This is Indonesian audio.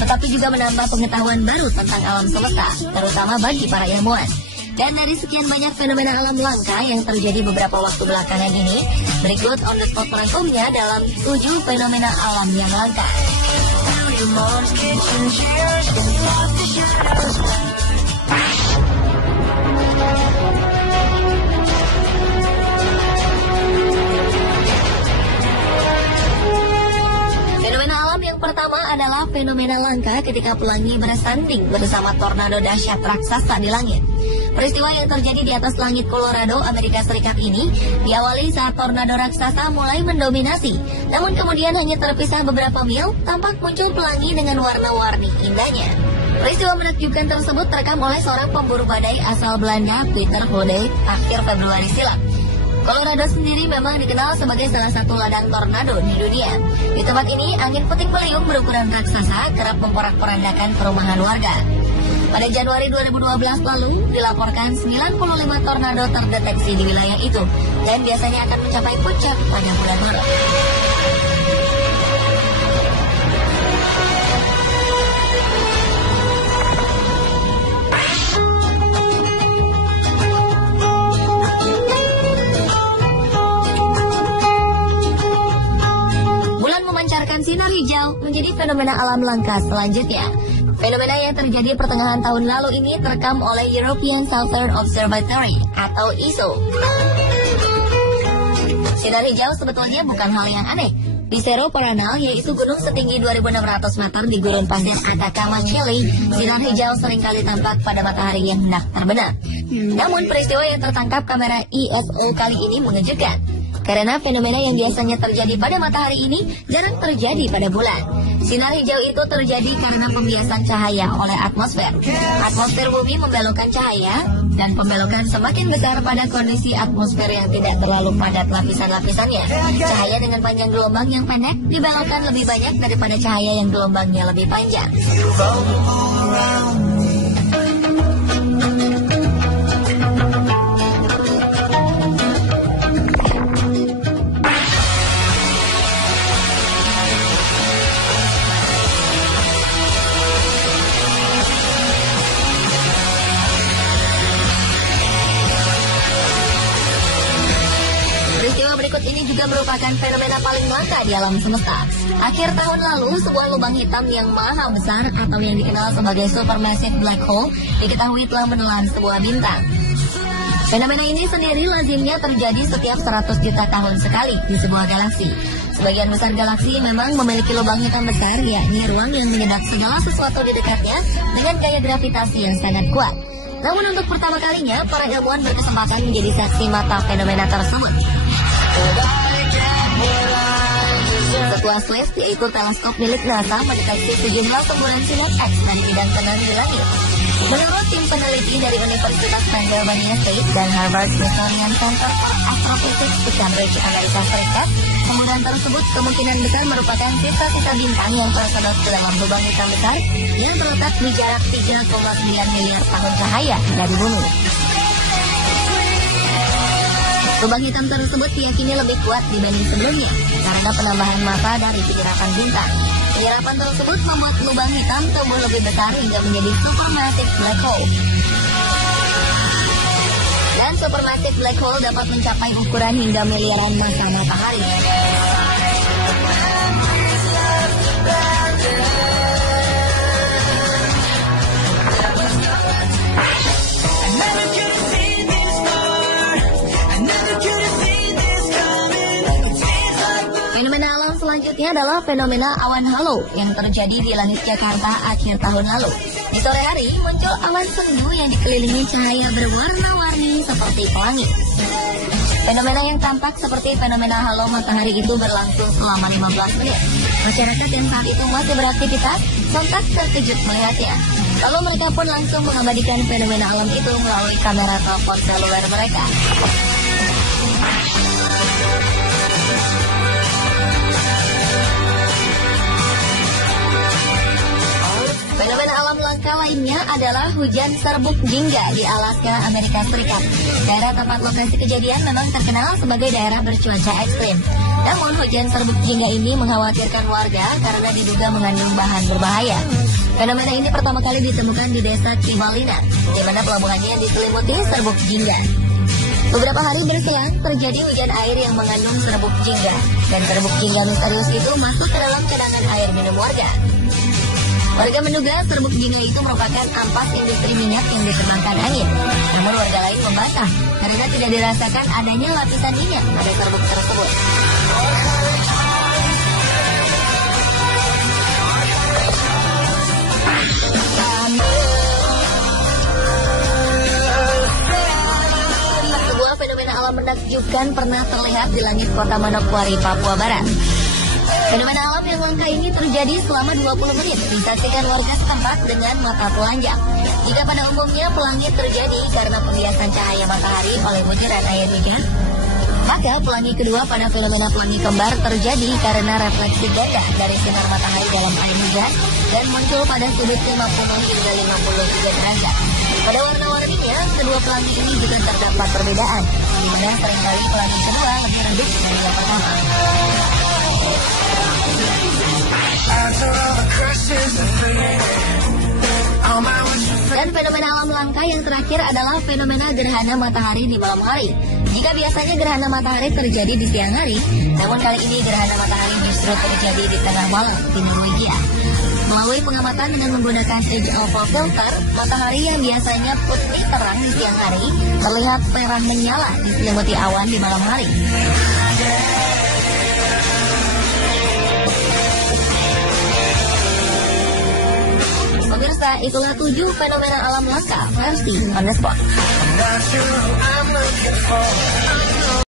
tetapi juga menambah pengetahuan baru tentang alam semesta, terutama bagi para ilmuwan. Dan dari sekian banyak fenomena alam langka yang terjadi beberapa waktu belakangan ini, berikut on the spot merangkumnya dalam 7 fenomena alam yang langka. Fenomena alam yang pertama adalah fenomena langka ketika pelangi bersanding bersama tornado dahsyat raksasa di langit. Peristiwa yang terjadi di atas langit Colorado, Amerika Serikat ini diawali saat tornado raksasa mulai mendominasi. Namun kemudian hanya terpisah beberapa mil, tampak muncul pelangi dengan warna-warni indahnya. Peristiwa menakjubkan tersebut terekam oleh seorang pemburu badai asal Belanda, Peter Hode, akhir Februari silam. Colorado sendiri memang dikenal sebagai salah satu ladang tornado di dunia. Di tempat ini, angin puting beliung berukuran raksasa kerap memporak-porandakan perumahan warga. Pada Januari 2012 lalu, dilaporkan 95 tornado terdeteksi di wilayah itu, dan biasanya akan mencapai puncak pada bulan Maret. Bulan memancarkan sinar hijau menjadi fenomena alam langka selanjutnya. Fenomena yang terjadi pertengahan tahun lalu ini terekam oleh European Southern Observatory atau ESO. Sinar hijau sebetulnya bukan hal yang aneh. Di Cerro Paranal, yaitu gunung setinggi 2.600 meter di gurun pasir Atacama, Chile, sinar hijau seringkali tampak pada matahari yang hendak terbenam. Namun peristiwa yang tertangkap kamera ESO kali ini mengejutkan. Karena fenomena yang biasanya terjadi pada matahari ini jarang terjadi pada bulan. Sinar hijau itu terjadi karena pembiasan cahaya oleh atmosfer. Atmosfer bumi membelokkan cahaya, dan pembelokan semakin besar pada kondisi atmosfer yang tidak terlalu padat lapisan-lapisannya. Cahaya dengan panjang gelombang yang pendek dibelokkan lebih banyak daripada cahaya yang gelombangnya lebih panjang. Berikut ini juga merupakan fenomena paling langka di alam semesta. Akhir tahun lalu, sebuah lubang hitam yang maha besar atau yang dikenal sebagai supermassive black hole diketahui telah menelan sebuah bintang. Fenomena ini sendiri lazimnya terjadi setiap 100 juta tahun sekali di sebuah galaksi. Sebagian besar galaksi memang memiliki lubang hitam besar, yakni ruang yang menyedot segala sesuatu di dekatnya dengan gaya gravitasi yang sangat kuat. Namun untuk pertama kalinya, para ilmuwan berkesempatan menjadi saksi mata fenomena tersebut. Sebuah SLAST, yaitu teleskop milik NASA, mendeteksi sejumlah semburan sinar X dari bidang kanan di langit. Menurut tim peneliti dari Universitas Pennsylvania State dan Harvard Smithsonian Center for Astrophysics di Cambridge, Amerika Serikat, semburan tersebut kemungkinan besar merupakan sisa-sisa bintang yang tersedot ke dalam lubang hitam besar yang terletak di jarak 3,9 miliar tahun cahaya dari bumi. Lubang hitam tersebut diyakini lebih kuat dibanding sebelumnya karena penambahan massa dari penyerapan bintang. Penyerapan tersebut membuat lubang hitam tumbuh lebih besar hingga menjadi supermassive black hole. Dan supermassive black hole dapat mencapai ukuran hingga miliaran massa matahari. Fenomena alam selanjutnya adalah fenomena awan halo yang terjadi di langit Jakarta akhir tahun lalu. Di sore hari muncul awan sendu yang dikelilingi cahaya berwarna-warni seperti pelangi. Fenomena yang tampak seperti fenomena halo matahari itu berlangsung selama 15 menit. Masyarakat yang saat itu masih beraktivitas sontak terkejut melihatnya. Lalu mereka pun langsung mengabadikan fenomena alam itu melalui kamera telepon seluler mereka. Fenomena alam langka lainnya adalah hujan serbuk jingga di Alaska, Amerika Serikat. Daerah tempat lokasi kejadian memang terkenal sebagai daerah bercuaca ekstrim. Namun hujan serbuk jingga ini mengkhawatirkan warga karena diduga mengandung bahan berbahaya. Fenomena ini pertama kali ditemukan di desa Cimalina, di mana pelabuhannya diselimuti serbuk jingga. Beberapa hari berselang, terjadi hujan air yang mengandung serbuk jingga, dan serbuk jingga misterius itu masuk ke dalam cadangan air minum warga. Warga menduga serbuk jingga itu merupakan ampas industri minyak yang diterbangkan angin. Namun warga lain membantah karena tidak dirasakan adanya lapisan minyak pada serbuk tersebut. Sebuah fenomena alam menakjubkan pernah terlihat di langit kota Manokwari, Papua Barat. Fenomena alam yang langka ini terjadi selama 20 menit, disaksikan warga setempat dengan mata telanjang. Jika pada umumnya pelangit terjadi karena pembiasan cahaya matahari oleh butiran air hujan, maka pelangi kedua pada fenomena pelangi kembar terjadi karena refleksi ganda dari sinar matahari dalam air hujan dan muncul pada sudut 50 hingga 53 derajat. Pada warna-warninya, kedua pelangi ini juga terdapat perbedaan, di mana seringkali pelangi kedua lebih redup dari yang pertama. Dan fenomena alam langka yang terakhir adalah fenomena gerhana matahari di malam hari. Jika biasanya gerhana matahari terjadi di siang hari, namun kali ini gerhana matahari justru terjadi di tengah malam di Norwegia. Melalui pengamatan dengan menggunakan Edge Alpha Filter, matahari yang biasanya putih terang di siang hari terlihat merah menyala diselimuti awan di malam hari. Pemirsa, itulah 7 fenomena alam langka versi On The Spot.